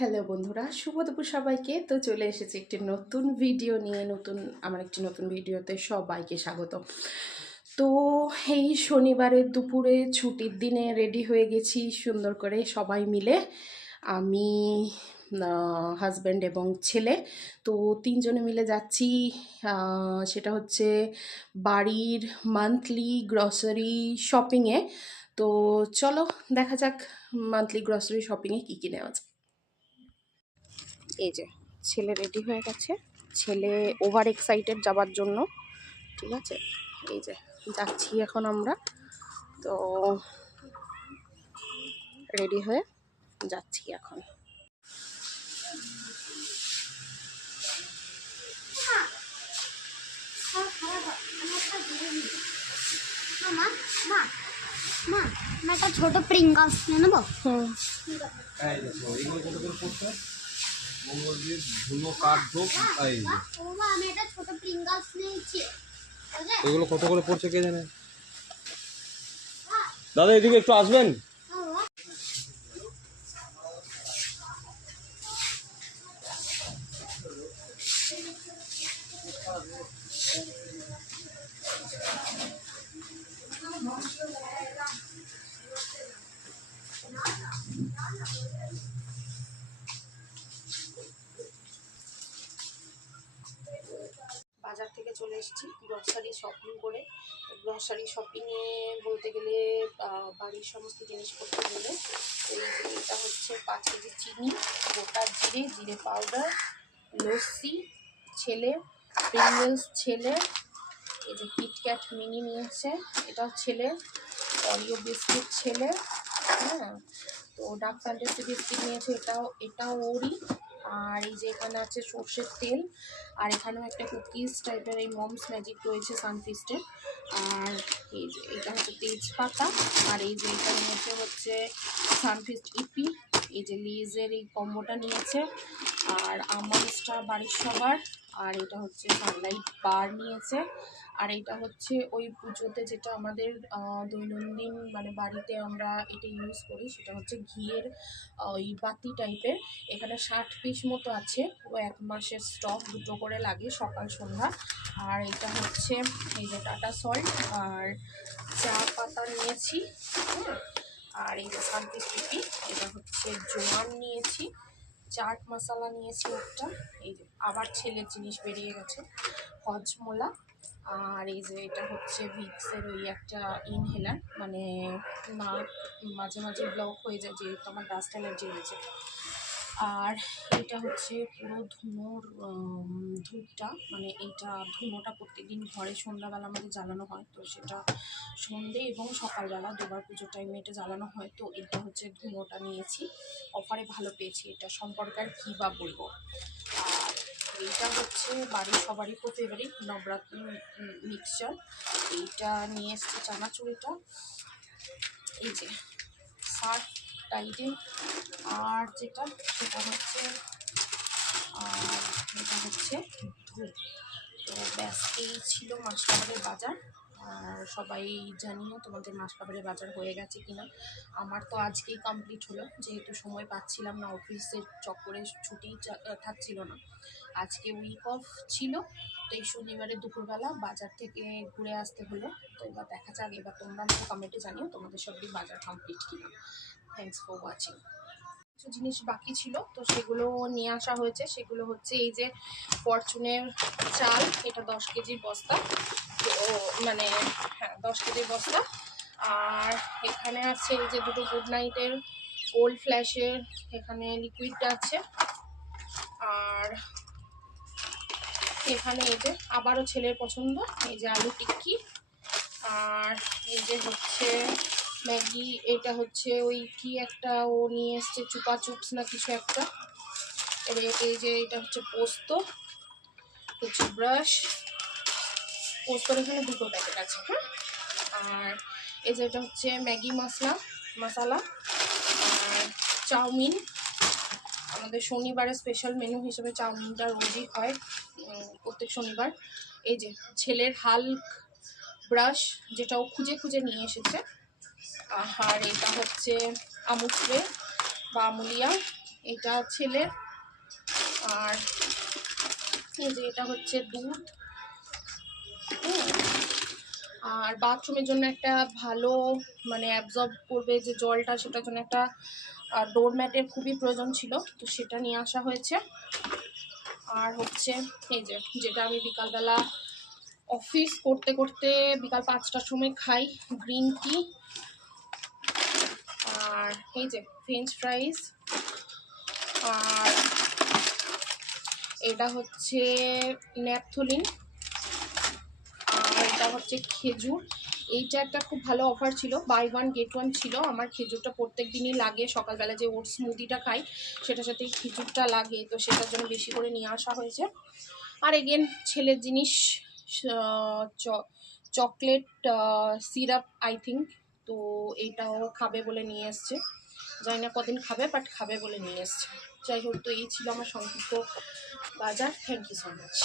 Hello বন্ধুরা, শুভ দুপুর সবাইকে। তো চলে এসেছি একটি নতুন ভিডিও নিয়ে। আমার একটি নতুন ভিডিওতে সবাইকে স্বাগত। তো এই শনিবারের দুপুরে ছুটির দিনে রেডি হয়ে গেছি সুন্দর করে সবাই মিলে। আমি, হাজব্যান্ড এবং ছেলে, তো তিনজনে মিলে যাচ্ছি। সেটা হচ্ছে বাড়ির মান্থলি গ্রসারি শপিংয়ে। তো চলো দেখা যাক মান্থলি গ্রসারি শপিংয়ে কী কী নেওয়া যায়। এই যে ছেলে রেডি হয়ে গেছে, ছেলে ওভার এক্সাইটেড যাবার জন্য। ঠিক আছে, এই যে যাচ্ছি এখন আমরা। তো রেডি হয়ে যাচ্ছি এখন। একটা ছোট প্রিঙ্গাস নিয়ে নেবো। আমি একটা ছোট প্রিঙ্গাস নিয়েছি। এগুলো কত করে পড়ছে কে জানে। দাদা এদিকে একটু আসবেন। বাজার থেকে চলে এসেছি গ্রসারি শপিং করে। গ্রসারি শপিংয়ে বলতে গেলে বাড়ির সমস্ত জিনিসপত্র মিলে। তো এই যে এটা হচ্ছে 5 কেজি চিনি, গোটা জিরে পাউডার, লস্যি ছেলে, প্রিঙ্গলস ছেলে, এই যে কিটক্যাট মিনি নিয়েছে, এটাও ছেলে, অরিও বিস্কুট ছেলে, হ্যাঁ। তো ডার্ক ফ্যান্টাসি বিস্কুট নিয়েছে, এটাও ওরই। আর এই যে এখানে আছে সর্ষের তেল, আর এখানেও একটা কুকিজ টাইপের এই মমস ম্যাজিক রয়েছে সানফিস্টের। আর এই যে এটা হচ্ছে তেজপাতা, আর এই যে এটা নিয়েছে হচ্ছে সানফিস্ট ইপি, এই যে লিজের এই কম্বোটা নিয়েছে, আর আমন্ডসটা বাড়ির সবার, আর এটা হচ্ছে সানলাইট বার নিয়েছে। আর এটা হচ্ছে ওই পুজোতে যেটা আমাদের দৈনন্দিন মানে বাড়িতে আমরা এটা ইউজ করি, সেটা হচ্ছে ঘিয়ের ওই বাতি টাইপের। এখানে 60 পিস মতো আছে, ও 1 মাসের স্টক, 2টো করে লাগে সকাল সন্ধ্যা। আর এটা হচ্ছে এই যে টাটা সল্ট আর চা পাতা নিয়েছি, আর এই যে সানফিস্ট টিপি, এটা হচ্ছে জোয়ান নিয়েছি, চাট মশলা নিয়েছি একটা, এই যে আবার ছেলের জিনিস বেরিয়ে গেছে, হজমোলা। আর এই যে এটা হচ্ছে ভিক্সের ওই একটা ইনহেলার, মানে নাক মাঝে মাঝে ব্লক হয়ে যায়, যেহেতু আমার ডাস্ট অ্যালার্জি হয়েছে। আর এটা হচ্ছে পুরো ধুনোর ধূপটা, মানে এইটা ধুনোটা প্রত্যেকদিন ঘরে সন্ধ্যাবেলা আমাদের জ্বালানো হয়, তো সেটা সন্ধে এবং সকালবেলা দুবার পুজোর টাইমে এটা জ্বালানো হয়। তো এটা হচ্ছে ধুনোটা নিয়েছি, অফারে ভালো পেয়েছি, এটা সম্পর্কে আর কী বা বলবো। আর এইটা হচ্ছে বাড়ির সবারই খুব ফেভারিট নবরত্ন মিক্সচার, এইটা নিয়ে এসছে চানাচুরিটা, এই যে সার্ফ টাইডে, আর যেটা সেটা হচ্ছে এটা হচ্ছে ধূপ। তো ব্যাস এই ছিল মাসকাবারের বাজার। আর সবাই জানিও তোমাদের মাসকাবারের বাজার হয়ে গেছে কিনা। আমার তো আজকেই কমপ্লিট হলো, যেহেতু সময় পাচ্ছিলাম না, অফিসের চক্করে ছুটি থাকছিল না, আজকে উইক অফ ছিল। তো এই শনিবারে দুপুরবেলা বাজার থেকে ঘুরে আসতে হলো। তো এবার দেখা যাক, এবার তোমরা আমাকে কমেন্টে জানিও তোমাদের সবই বাজার কমপ্লিট কিনা। Thanks for watching. কিছু জিনিস বাকি ছিল, তো সেগুলো নিয়ে আসা হয়েছে। সেগুলো হচ্ছে এই যে ফরচুনের চাল, এটা 10 কেজির বস্তা, তো মানে হ্যাঁ 10 কেজির বস্তা। আর এখানে আছে এই যে দুটো গুড নাইটের গোল্ড ফ্ল্যাশের এখানে লিকুইডটা আছে। আর এখানে এই যে আবারও ছেলের পছন্দ, এই যে আলু টিক্কি। আর এই যে হচ্ছে ম্যাগি, এটা হচ্ছে ওই কি একটা ও নিয়ে এসছে চুপা চুপস না কিছু একটা। এই যে এটা হচ্ছে পোস্ত, হচ্ছে ব্রাশ, পোস্তর এখানে 2টো প্যাকেট আছে, হ্যাঁ। আর এই যে এটা হচ্ছে ম্যাগি মশলা। আর চাউমিন, আমাদের শনিবারের স্পেশাল মেনু হিসেবে চাউমিনটা রোজই হয়, প্রত্যেক শনিবার। এই যে ছেলের হাল্ক ব্রাশ, যেটা ও খুঁজে খুঁজে নিয়ে এসেছে। আর এটা হচ্ছে আমুল স্প্রে বা আমুলিয়া, এটা ছেলের। আর এই যে এটা হচ্ছে দুধ। আর বাথরুমের জন্য একটা ভালো মানে অ্যাবজর্ব করবে যে জলটা, সেটার জন্য একটা ডোরম্যাটের খুবই প্রয়োজন ছিল, তো সেটা নিয়ে আসা হয়েছে। আর হচ্ছে এই যে যেটা আমি বিকালবেলা অফিস করতে করতে বিকাল 5টার সময় খাই, গ্রিন টি। আর এই যে ফ্রেঞ্চ ফ্রাইজ। আর এটা হচ্ছে ন্যাপথলিন। আর এটা হচ্ছে খেজুর। এইটা একটা খুব ভালো অফার ছিল, বাই 1 get 1 ছিল। আমার খেজুরটা প্রত্যেক দিনই লাগে, সকালবেলা যে ওটস স্মুদিটা খাই সেটার সাথে খেজুরটা লাগে, তো সেটার জন্য বেশি করে নিয়ে আসা হয়েছে। আর এগেন ছেলের জিনিস, চকলেট সিরাপ আই থিঙ্ক, তো এইটাও খাবে বলে নিয়ে এসছে। জানি না কদিন খাবে, বাট খাবে বলে নিয়ে এসছে। যাই হোক, তো এই ছিল আমার সংক্ষিপ্ত বাজার। Thank you so much.